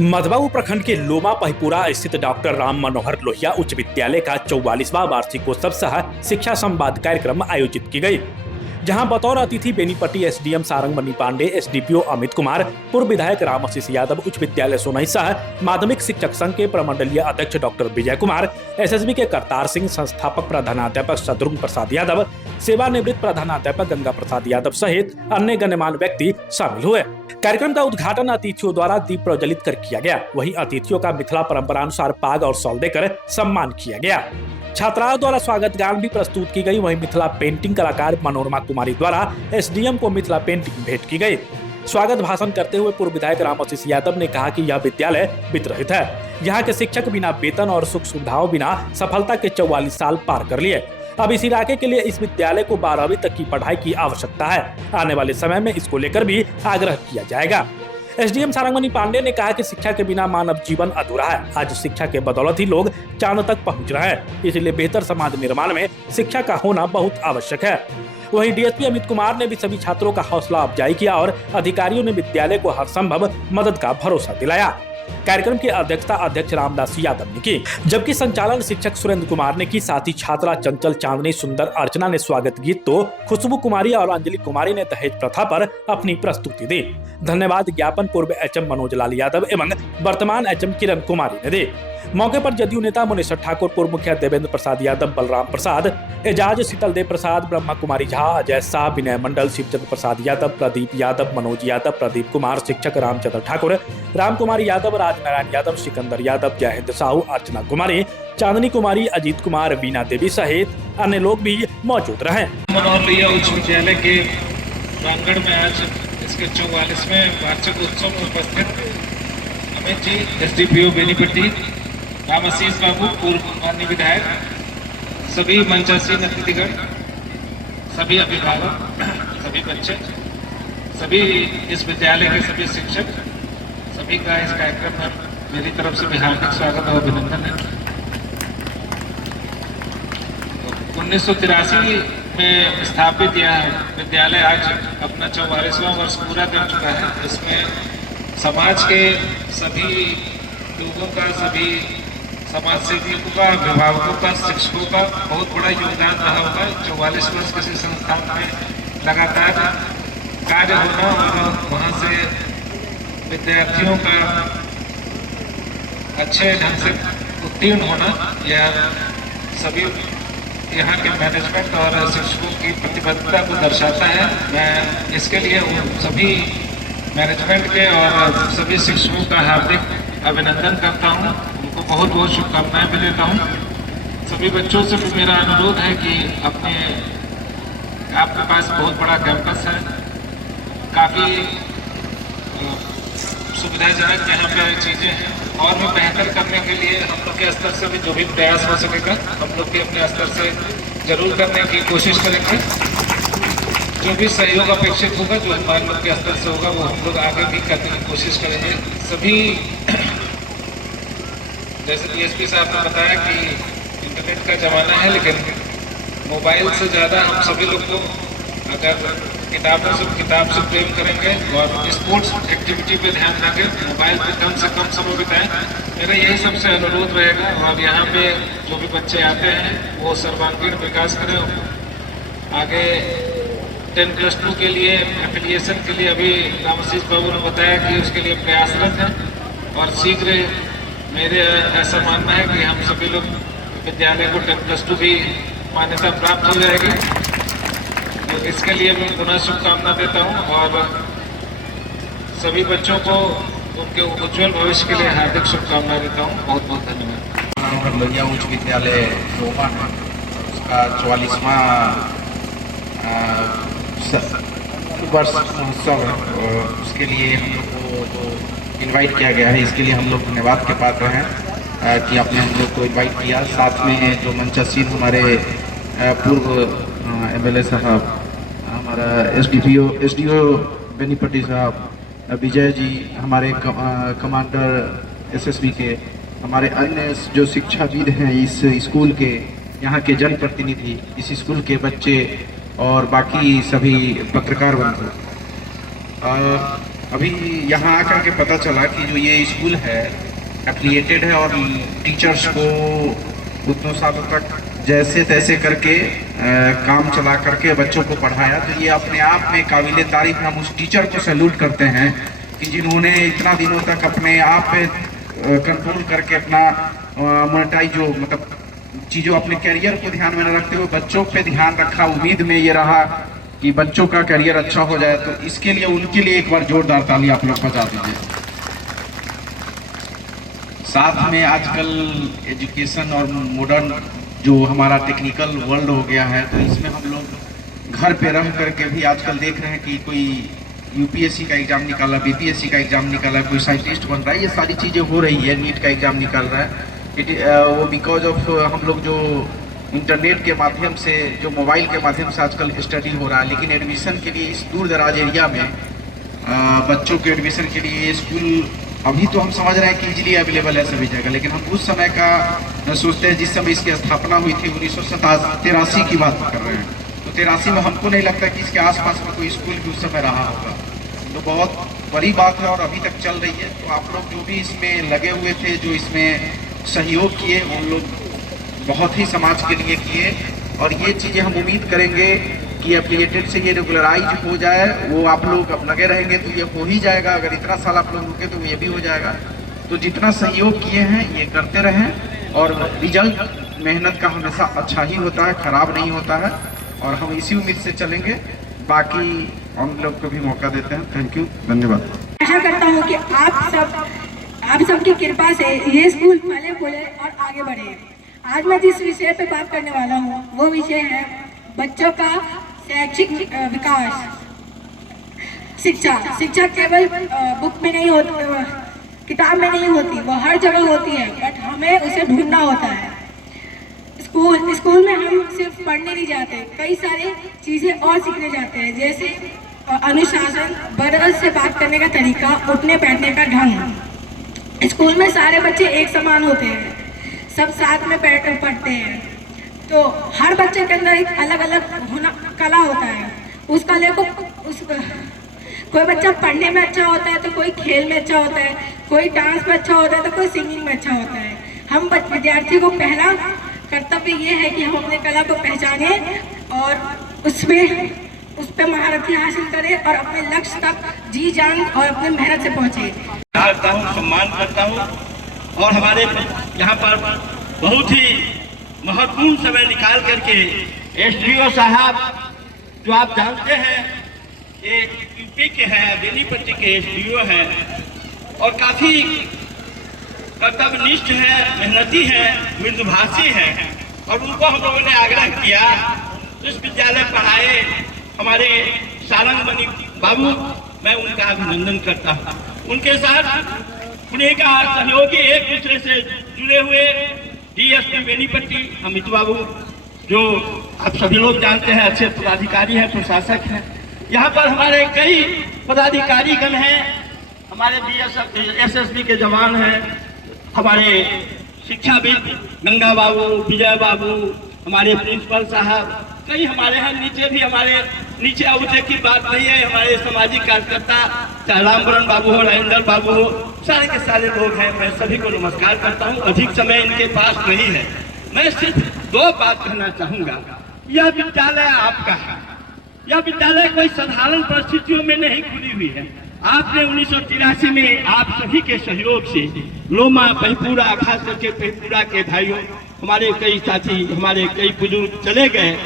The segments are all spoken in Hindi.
मधुबाऊ प्रखंड के लोमा पहिपुरा स्थित डॉक्टर राम मनोहर लोहिया उच्च विद्यालय का 44वां वार्षिकोत्सव सह शिक्षा संवाद कार्यक्रम आयोजित की गई, जहां बतौर अतिथि बेनीपट्टी एसडीएम सारंग मणि पांडे, एसडीपीओ अमित कुमार, पूर्व विधायक रामाशीष यादव, उच्च विद्यालय सोनई सह माध्यमिक शिक्षक संघ के प्रमंडलीय अध्यक्ष डॉक्टर विजय कुमार, एसएसबी के करतार सिंह, संस्थापक प्रधानाध्यापक शत्रुघ्न प्रसाद यादव, सेवानिवृत्त प्रधानाध्यापक गंगा प्रसाद यादव सहित अन्य गण्यमान्य व्यक्ति शामिल हुए। कार्यक्रम का उद्घाटन अतिथियों द्वारा दीप प्रज्वलित कर किया गया। वहीं अतिथियों का मिथिला परंपरानुसार पाग और शॉल देकर सम्मान किया गया। छात्राओं द्वारा स्वागत गान भी प्रस्तुत की गई। वहीं मिथिला पेंटिंग कलाकार मनोरमा कुमारी द्वारा एसडीएम को मिथिला पेंटिंग भेंट की गई। स्वागत भाषण करते हुए पूर्व विधायक रामाशीष यादव ने कहा कि यह विद्यालय वित्तरहित है। यहाँ के शिक्षक बिना वेतन और सुख सुविधाओं बिना सफलता के 44 साल पार कर लिए। अब इस इलाके के लिए इस विद्यालय को 12वीं तक की पढ़ाई की आवश्यकता है। आने वाले समय में इसको लेकर भी आग्रह किया जाएगा। एसडीएम सारंग मणि पांडे ने कहा कि शिक्षा के बिना मानव जीवन अधूरा है। आज शिक्षा के बदौलत ही लोग चांद तक पहुंच रहे हैं, इसलिए बेहतर समाज निर्माण में शिक्षा का होना बहुत आवश्यक है। वहीं डीएसपी अमित कुमार ने भी सभी छात्रों का हौसला अफजाई किया और अधिकारियों ने विद्यालय को हर संभव मदद का भरोसा दिलाया। कार्यक्रम की अध्यक्षता अध्यक्ष रामदास यादव ने की, जबकि संचालन शिक्षक सुरेंद्र कुमार ने की। साथ ही छात्रा चंचल, चांदनी, सुंदर, अर्चना ने स्वागत गीत तो खुशबू कुमारी और अंजलि कुमारी ने दहेज प्रथा पर अपनी प्रस्तुति दी। धन्यवाद ज्ञापन पूर्व एचएम मनोज लाल यादव एवं वर्तमान एचएम किरण कुमारी ने दी। मौके पर जदयू नेता मुनेश्वर ठाकुर, पूर्व मुखिया देवेंद्र प्रसाद यादव, बलराम प्रसाद, एजाज, शीतल देव प्रसाद, ब्रह्मा कुमारी झा, अजय शाह, विनय मंडल, शिवचंद्र प्रसाद यादव, प्रदीप यादव, मनोज यादव, प्रदीप कुमार, शिक्षक रामचंद्र ठाकुर, राम कुमारी यादव, राजनारायण यादव, सिकंदर यादव, जयहिंद साहू, अर्चना कुमारी, चांदनी कुमारी, अजीत कुमार, बीना देवी सहित अन्य लोग भी मौजूद रहे। मनोहर लोहिया उच्च विद्यालय के प्रांगण में आज इसके 44वें वार्षिक उत्सव में उपस्थित अमित जी, एसडीपीओ बेनीपट्टी, रामाशीष बाबू, पूर्व माननीय विधायक, सभी मंचासीन अतिथिगण, सभी अभिभावक, सभी बच्चे, सभी इस विद्यालय के सभी शिक्षक, सभी का इस कार्यक्रम में मेरी तरफ से भी हार्दिक स्वागत और अभिनंदन है। 1983 में स्थापित यह विद्यालय आज अपना 44वां वर्ष पूरा कर चुका है। इसमें समाज के सभी लोगों का, सभी समाज सेवियों का, अभिभावकों का, शिक्षकों का बहुत बड़ा योगदान रहा होगा। 44 वर्ष किसी संस्थान में लगातार कार्य होना और वहाँ से विद्यार्थियों का अच्छे ढंग से उत्तीर्ण होना, यह सभी यहाँ के मैनेजमेंट और शिक्षकों की प्रतिबद्धता को दर्शाता है। मैं इसके लिए सभी मैनेजमेंट के और सभी शिक्षकों का हार्दिक अभिनंदन करता हूँ। उनको बहुत बहुत शुभकामनाएं भी देता हूँ। सभी बच्चों से भी मेरा अनुरोध है कि आपके पास बहुत बड़ा कैंपस है, काफ़ी सुविधाजनक यहाँ पे चीज़ें हैं, और भी बेहतर करने के लिए हम लोग के स्तर से भी जो भी प्रयास हो सकेगा हम लोग भी अपने स्तर से जरूर करने की कोशिश करेंगे। जो भी सहयोग अपेक्षित होगा, जो हमारे लोग के स्तर से होगा, वो हम लोग आगे भी करने की कोशिश करेंगे। सभी जैसे डीएसपी साहब ने बताया कि इंटरनेट का ज़माना है, लेकिन मोबाइल से ज़्यादा हम सभी लोग को अगर किताब से प्रेम करेंगे और स्पोर्ट्स एक्टिविटी पे ध्यान देंगे, मोबाइल पे कम से कम समय बिताएं, मेरा यही सबसे अनुरोध रहेगा। और यहाँ पे जो भी बच्चे आते हैं वो सर्वांगीण विकास करें। आगे 10+2 के लिए एफिलिएशन के लिए अभी रामाशीष बाबू ने बताया कि उसके लिए प्रयासरत है, और शीघ्र मेरे ऐसा मानना है कि हम सभी लोग विद्यालय को 10+2 भी मान्यता प्राप्त हो जाएगी। तो इसके लिए मैं पुनः शुभकामना देता हूँ और सभी बच्चों को उनके उज्जवल भविष्य के लिए हार्दिक शुभकामनाएं देता हूँ। बहुत बहुत धन्यवाद। लोहिया उच्च विद्यालय लोमा है, उसका 44वां वर्ष महोत्सव है, और उसके लिए हम लोग को जो इनवाइट किया गया है, इसके लिए हम लोग धन्यवाद के पात्र हैं कि आपने हम लोग को इनवाइट किया। साथ में जो मंचासीन हमारे पूर्व एमएलए साहब, हमारा एसडीओ बेनीपट्टी साहब, विजय जी, हमारे कमांडर एसएसबी के, हमारे अन्य जो शिक्षाविद हैं इस स्कूल के, यहाँ के जनप्रतिनिधि, इस स्कूल के बच्चे और बाकी सभी पत्रकार बंधु, अभी यहाँ आकर के पता चला कि जो ये स्कूल है एफिलिएटेड है और टीचर्स को उतनों सालों तक जैसे तैसे करके काम चला करके बच्चों को पढ़ाया, तो ये अपने आप में काबिल तारीफ है। हम उस टीचर को सैल्यूट करते हैं कि जिन्होंने इतना दिनों तक अपने आप पे कंट्रोल करके अपना मोनेटाइज जो मतलब चीज़ों अपने करियर को ध्यान में न रखते हुए बच्चों पे ध्यान रखा। उम्मीद में ये रहा कि बच्चों का करियर अच्छा हो जाए, तो इसके लिए उनके लिए एक बार जोरदार ताली आप लोग बजा दीजिए। साथ में आजकल एजुकेशन और मॉडर्न जो हमारा टेक्निकल वर्ल्ड हो गया है, तो इसमें हम लोग घर पे रह करके भी आजकल देख रहे हैं कि कोई यूपीएससी का एग्जाम निकाला, बीपीएससी का एग्जाम निकाला, कोई साइंटिस्ट बन रहा है, ये सारी चीज़ें हो रही है। नीट का एग्जाम निकाल रहा है वो बिकॉज ऑफ हम लोग जो इंटरनेट के माध्यम से, जो मोबाइल के माध्यम से आजकल स्टडी हो रहा है। लेकिन एडमिशन के लिए इस दूर दराज एरिया में बच्चों के एडमिशन के लिए स्कूल अभी तो हम समझ रहे हैं कि इजीली अवेलेबल है सभी जगह, लेकिन हम उस समय का सोचते हैं जिस समय इसकी स्थापना हुई थी 1983 की बात कर रहे हैं, तो 83 में हमको नहीं लगता कि इसके आसपास में कोई स्कूल भी उस समय रहा होगा। तो बहुत बड़ी बात है और अभी तक चल रही है। तो आप लोग जो भी इसमें लगे हुए थे, जो इसमें सहयोग किए, उन लोग बहुत ही समाज के लिए किए। और ये चीज़ें हम उम्मीद करेंगे कि एफिलिएटेड से ये रेगुलराइज हो जाए। वो आप लोग अब लगे रहेंगे तो ये हो ही जाएगा। अगर इतना साल आप लोग रुके तो ये भी हो जाएगा। तो जितना सहयोग किए हैं ये करते रहें और रिजल्ट मेहनत का हमेशा अच्छा ही होता है, खराब नहीं होता है। और हम इसी उम्मीद से चलेंगे। बाकी हम लोग को भी मौका देते हैं। थैंक यू, धन्यवाद। आशा करता हूँ कि आप सबकी कृपा से ये स्कूल फले फूले और आगे बढ़े। आज मैं जिस विषय पे बात करने वाला हूँ वो विषय है बच्चों का शैक्षिक विकास। शिक्षा केवल बुक में नहीं होती, किताब में नहीं होती, वो हर जगह होती है, बट हमें उसे ढूंढना होता है। स्कूल में हम सिर्फ पढ़ने नहीं जाते, कई सारी चीज़ें और सीखने जाते हैं, जैसे अनुशासन, बड़ों से बात करने का तरीका, उठने बैठने का ढंग। स्कूल में सारे बच्चे एक समान होते हैं, सब साथ में बैठकर पढ़ते हैं। तो हर बच्चे के अंदर एक अलग अलग कला होता है। उस कला को कोई बच्चा पढ़ने में अच्छा होता है तो कोई खेल में अच्छा होता है, कोई डांस में अच्छा होता है तो कोई सिंगिंग में अच्छा होता है। हम विद्यार्थी को पहला कर्तव्य ये है कि हम अपने कला को पहचाने और उस पर महारथी हासिल करें और अपने लक्ष्य तक जी जान और अपने मेहनत से पहुँचे। करता हूँ, सम्मान करता हूँ। और हमारे यहाँ पर बहुत ही महत्वपूर्ण समय निकाल करके एसडीओ साहब, जो आप जानते हैं एक यूपी के हैं, बेनीपट्टी के एसडीओ हैं और काफ़ी कर्तव्यनिष्ठ हैं, मेहनती हैं, मृदुभाषी हैं। और उनको हम लोगों ने आग्रह किया तो इस विद्यालय पढ़ाए हमारे सारंगमणि बाबू, मैं उनका अभिनंदन करता हूँ। उनके साथ उन्हीं का सहयोगी एक दूसरे से जुड़े हुए डीएसपी बेनीपट्टी अमित बाबू, जो आप सभी लोग जानते हैं अच्छे पदाधिकारी हैं, प्रशासक हैं। यहाँ पर हमारे कई पदाधिकारीगण हैं, हमारे एसएसबी के जवान हैं, हमारे शिक्षाविद गंगा बाबू, विजय बाबू, हमारे प्रिंसिपल साहब, कई हमारे हैं। नीचे भी हमारे नीचे ऊंचे की बात नहीं है, हमारे सामाजिक कार्यकर्ता चाहे रामबरन बाबू हो, राजेंद्र बाबू हो, सारे के सारे लोग हैं। मैं सभी को नमस्कार करता हूं। अधिक समय इनके पास नहीं है, मैं सिर्फ दो बात कहना चाहूँगा। यह विद्यालय आपका है, यह विद्यालय कोई साधारण परिस्थितियों में नहीं खुली हुई है। आपने 1983 में आप सभी के सहयोग से लोमा, पहिपुरा, खास करके पहिपुरा के भाइयों, हमारे कई साथी, हमारे कई बुजुर्ग चले गए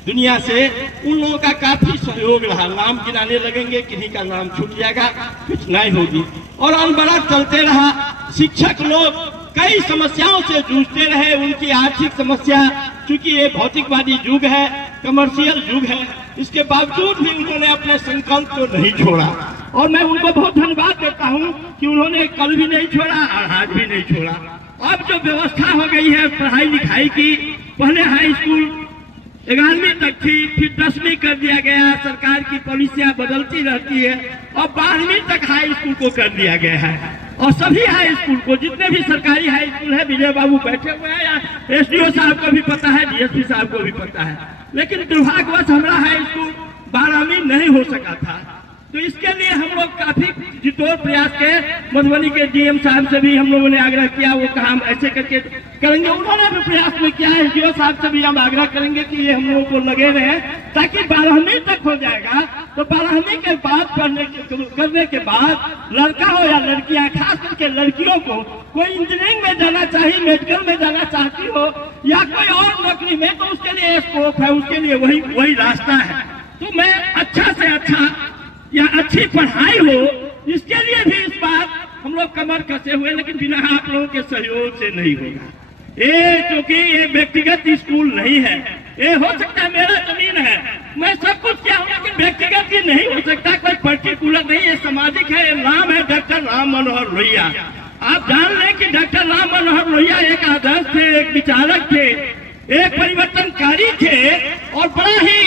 दुनिया से, उन लोगों का काफी सहयोग रहा। नाम गिनाने लगेंगे, किन्हीं का नाम छूट जाएगा, कुछ नहीं होगी। और अनबरत चलते रहा। शिक्षक लोग कई समस्याओं से जूझते रहे, उनकी आर्थिक समस्या, क्योंकि ये भौतिकवादी युग है, कमर्शियल युग है, इसके बावजूद भी उन्होंने अपने संकल्प को नहीं छोड़ा। और मैं उनको बहुत धन्यवाद देता हूँ कि उन्होंने कल भी नहीं छोड़ा और आज भी नहीं छोड़ा। अब जो व्यवस्था हो गई है पढ़ाई लिखाई की, पहले हाई स्कूल 11वीं तक थी, फिर 10वीं कर दिया गया, सरकार की पॉलिसियां बदलती रहती है, और 12वीं तक हाई स्कूल को कर दिया गया है। और सभी हाई स्कूल को, जितने भी सरकारी हाई स्कूल है, विजय बाबू बैठे हुए हैं, या एसडीओ साहब को भी पता है, डीएसपी साहब को भी पता है, लेकिन दुर्भाग्यवश हमारा हाई स्कूल 12वीं नहीं हो सका था। तो इसके लिए हम लोग काफी जितोड़ प्रयास के मधुबनी के डीएम साहब से भी हम लोगों ने आग्रह किया, वो कहा हम ऐसे करके करेंगे, उन्होंने भी प्रयास में किया है। एसडीओ साहब से भी हम आग्रह करेंगे कि ये हम लोगों को लगे रहे, ताकि 12वीं तक हो जाएगा। तो 12वीं के बाद करने के बाद लड़का हो या लड़कियां, खास करके लड़कियों को कोई इंजीनियरिंग में जाना चाहिए, मेडिकल में जाना चाहती हो या कोई और नौकरी में, तो उसके लिए स्कोप है, उसके लिए वही रास्ता है। तो मैं अच्छा से अच्छा या अच्छी पढ़ाई हो, इसके लिए भी इस बार हम लोग कमर कसे हुए, लेकिन बिना आप लोगों के सहयोग से नहीं होगा। क्योंकि ये व्यक्तिगत स्कूल नहीं है, ये हो सकता है मेरा जमीन है, मैं सब कुछ क्या हूँ, लेकिन व्यक्तिगत ही नहीं हो सकता, कोई पर्टिकुलर नहीं, ये सामाजिक है। ये नाम है डॉक्टर राम मनोहर लोहिया। आप जान लें कि डॉक्टर राम मनोहर लोहिया एक आदर्श थे, एक विचारक थे, एक परिवर्तनकारी थे और बड़ा ही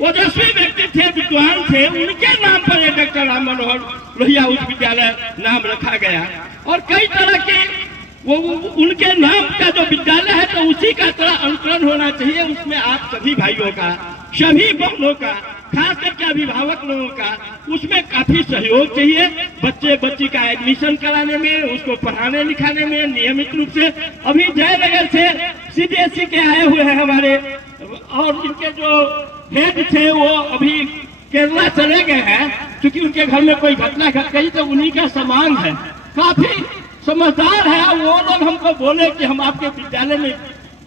ओजस्वी व्यक्ति थे, विद्वान थे। उनके नाम पर ये डॉक्टर राम मनोहर लोहिया उच्च विद्यालय नाम रखा गया। और कई तरह के वो उनके नाम का जो विद्यालय है, तो उसी का तरह अनुकरण होना चाहिए। उसमें आप सभी भाइयों का, सभी बहनों का, खास करके अभिभावक लोगों का उसमें काफी सहयोग चाहिए। बच्ची का एडमिशन कराने में, उसको पढ़ाने लिखाने में नियमित रूप से। अभी जयनगर से सीबीएसई के आए हुए हैं हमारे, और इनके जो हेड थे वो अभी केरला चले गए हैं, क्योंकि उनके घर में कोई घटना घट गई, तो उन्हीं का सामान है। काफी समझदार है वो लोग। हमको बोले कि हम आपके विद्यालय में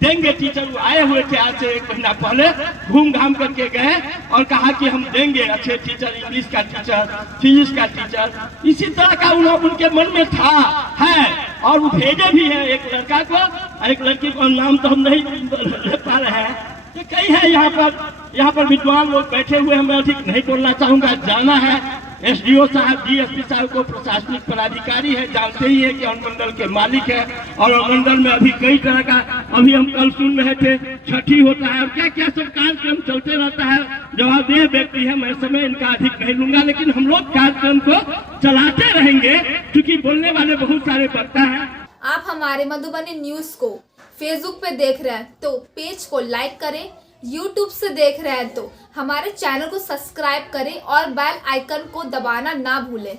देंगे टीचर। वो आए हुए थे आज से 1 महीना पहले, घूम घाम करके गए और कहा कि हम देंगे अच्छे टीचर, इंग्लिश का टीचर, फिजिक्स का टीचर। इसी तरह का उनके मन में था है, और वो भेजे भी है एक लड़का को, एक लड़की को, नाम तो हम नहीं ले पा रहे हैं। तो कई है यहाँ पर विद्वान लोग बैठे हुए हैं, मैं अधिक नहीं बोलना चाहूंगा। जाना है एसडीओ साहब, डीएसपी साहब को, प्रशासनिक पदाधिकारी है, जानते ही है कि अनुमंडल के मालिक है। और अनुमंडल में अभी कई तरह का, अभी हम कल सुन रहे थे, छठी होता है और क्या क्या सब कार्यक्रम चलते रहता है। जवाबदेह व्यक्ति है, मैं समय इनका अधिक नहीं लूंगा, लेकिन हम लोग कार्यक्रम को चलाते रहेंगे, क्योंकि बोलने वाले बहुत सारे वक्ता हैं। आप हमारे मधुबनी न्यूज को फेसबुक पे देख रहे हैं तो पेज को लाइक करें, यूट्यूब से देख रहे हैं तो हमारे चैनल को सब्सक्राइब करें और बेल आइकन को दबाना ना भूलें।